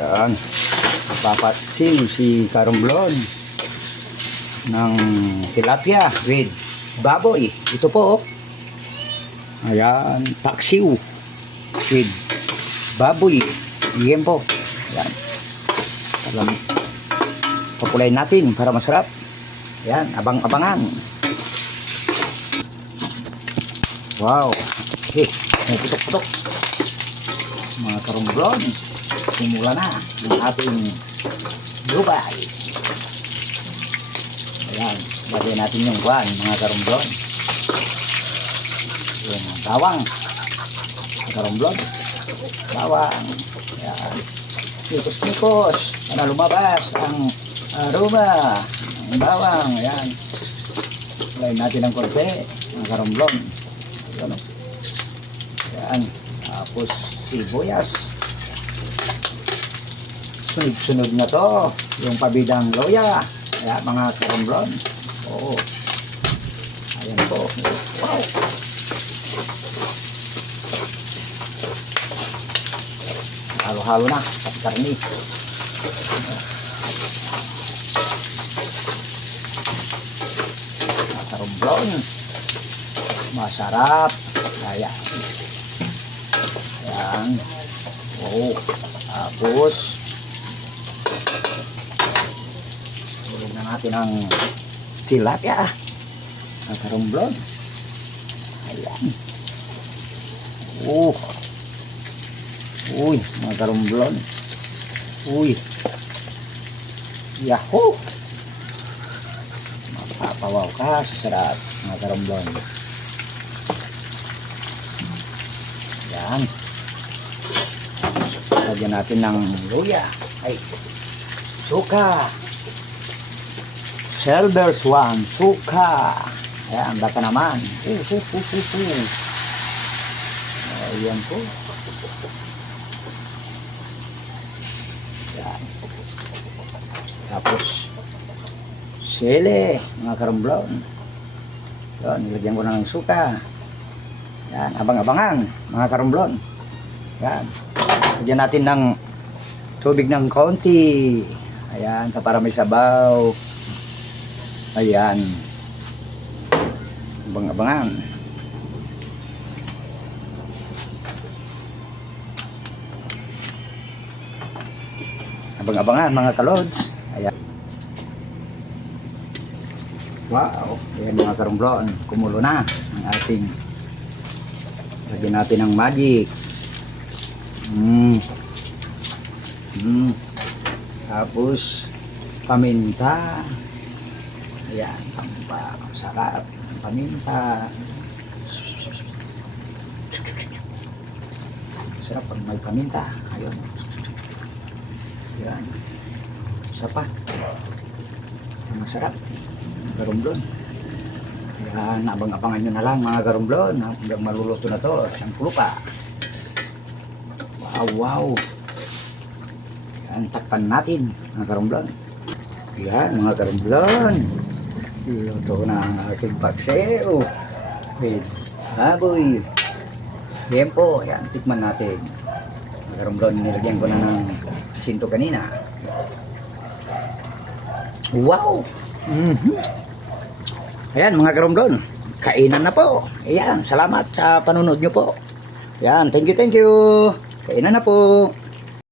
Yan. Papatsiw si Karumblon ng tilapia with baboy. Ito po, oh. Ayan, taksiw with baboy. Yan po. Ayan. Alam, papulayin natin para masarap. Ayan, abang-abangan. Wow. Okay, may putok-putok. Mga Karumblon, simula na ang ating lubay. Ayan, lagyan natin yung buwan, mga Karumblon. Ayan, ang bawang. Karumblon, bawang. Ayan, nikos-nikos para lumabas ang aroma ng bawang. Ayan, lagyan natin ng konti, mga Karumblon. Ayan, ayan, tapos sibuyas. Sunod-sunod na to yung pabidang loya. Kaya mga Karumblon, oo, ayan po. Wow, halo-halo na at karni. Mga Karumblon, masarap. Ayan, ayan, oo, tapos tulog na natin ang tilapia, ang Karumblon. Ayan, uy, mga Karumblon, uy, yahoo, mapapawaw ka sa sarap, mga Karumblon. Ayan, lagyan natin ng luya, ay suka, Silver Swan, suka. Ayan, baka naman. Ayan po. Ayan. Tapos sili, mga Karumblon. Ayan, nilagyan ko na ng suka. Ayan, abang-abangan, mga Karumblon. Ayan, lagyan natin ng tubig ng konti. Ayan, para may sabaw. Ayan, abang-abangan. Abang-abangan, mga kalods. Ayan. Wow, ayan mga Karumblon, kumulo na ang ating, lagyan natin ng magic. Tapos paminta. Ayan, sarap ang paminta. Sarap pag may paminta. Ayun. Ayan, isa pa, masarap, Karumblon. Ayan, abang-abangan nyo na lang, mga Karumblon, hanggang maluluto na to, isang lupa. Wow. Ayan, takpan natin, mga Karumblon. Ayan, mga Karumblon, luto na ang aking paksiw with baboy. Ayan po, ayan, tikman natin. Mga Karumblon, nilagyan ko na ng sinto kanina. Wow. Ayan, mga Karumblon, kainan na po. Ayan, salamat sa panunod nyo po. Ayan, thank you. Kainan na po.